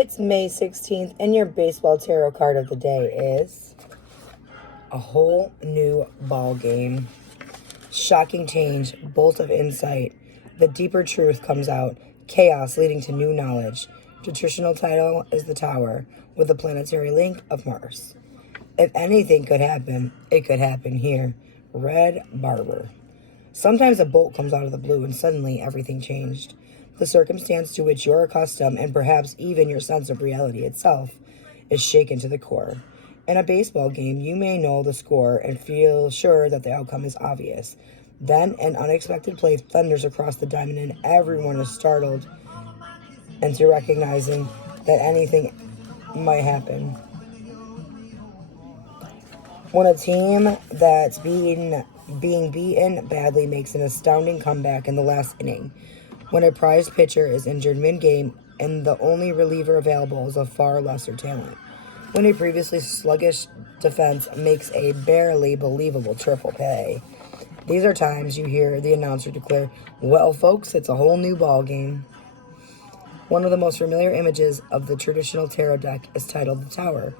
It's May 16th, and your baseball tarot card of the day is a whole new ball game. Shocking change, bolt of insight. The deeper truth comes out. Chaos leading to new knowledge. Traditional title is the Tower, with a planetary link of Mars. If anything could happen, it could happen here. Red Barber. Sometimes a bolt comes out of the blue and suddenly everything changed. The circumstance to which you're accustomed, and perhaps even your sense of reality itself, is shaken to the core. In a baseball game, you may know the score and feel sure that the outcome is obvious. Then an unexpected play thunders across the diamond and everyone is startled into recognizing that anything might happen. When a team that's being beaten badly makes an astounding comeback in the last inning. When a prized pitcher is injured mid-game and the only reliever available is of far lesser talent. When a previously sluggish defense makes a barely believable triple play. These are times you hear the announcer declare, "Well, folks, it's a whole new ball game." One of the most familiar images of the traditional tarot deck is titled The Tower,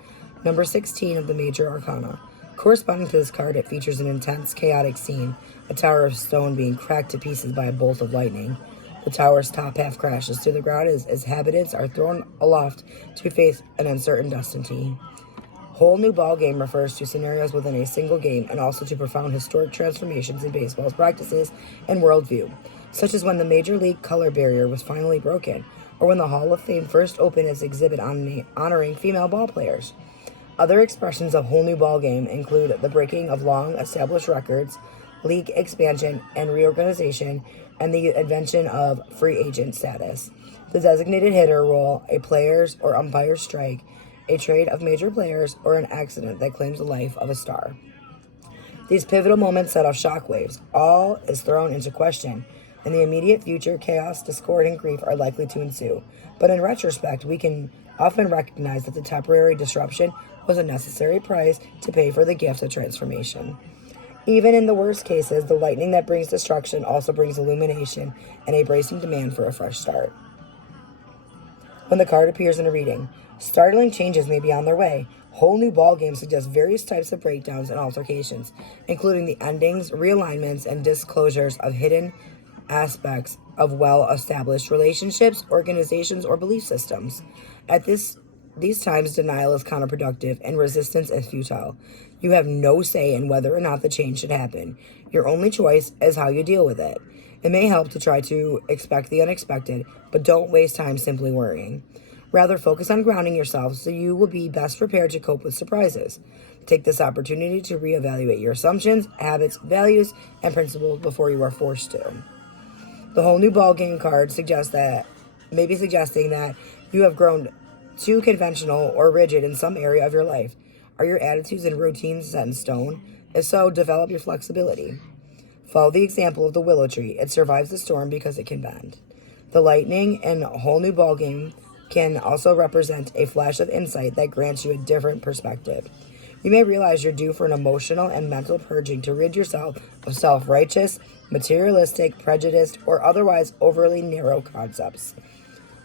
number 16 of the Major Arcana. Corresponding to this card, it features an intense, chaotic scene, a tower of stone being cracked to pieces by a bolt of lightning. The tower's top half crashes to the ground as inhabitants are thrown aloft to face an uncertain destiny. Whole new ball game refers to scenarios within a single game and also to profound historic transformations in baseball's practices and worldview, such as when the Major League color barrier was finally broken, or when the Hall of Fame first opened its exhibit honoring female ball players. Other expressions of whole new ball game include the breaking of long-established records, league expansion and reorganization, and the invention of free agent status, the designated hitter role, a player's or umpire's strike, a trade of major players, or an accident that claims the life of a star. These pivotal moments set off shockwaves. All is thrown into question. In the immediate future, chaos, discord, and grief are likely to ensue. But in retrospect, we can often recognize that the temporary disruption was a necessary price to pay for the gift of transformation. Even in the worst cases, the lightning that brings destruction also brings illumination and a bracing demand for a fresh start. When the card appears in a reading, startling changes may be on their way. Whole new ball games suggest various types of breakdowns and altercations, including the endings, realignments, and disclosures of hidden aspects of well-established relationships, organizations, or belief systems. At these times, denial is counterproductive and resistance is futile. You have no say in whether or not the change should happen. Your only choice is how you deal with it. It may help to try to expect the unexpected, but don't waste time simply worrying. Rather, focus on grounding yourself so you will be best prepared to cope with surprises. Take this opportunity to reevaluate your assumptions, habits, values, and principles before you are forced to. The whole new ballgame card suggesting that you have grown too conventional or rigid in some area of your life. Are your attitudes and routines set in stone? If so, develop your flexibility. Follow the example of the willow tree. It survives the storm because it can bend. The lightning in a whole new ballgame can also represent a flash of insight that grants you a different perspective. You may realize you're due for an emotional and mental purging to rid yourself of self-righteous, materialistic, prejudiced, or otherwise overly narrow concepts.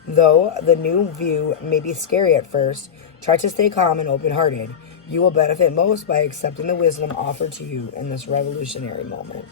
Though the new view may be scary at first, try to stay calm and open-hearted. You will benefit most by accepting the wisdom offered to you in this revolutionary moment.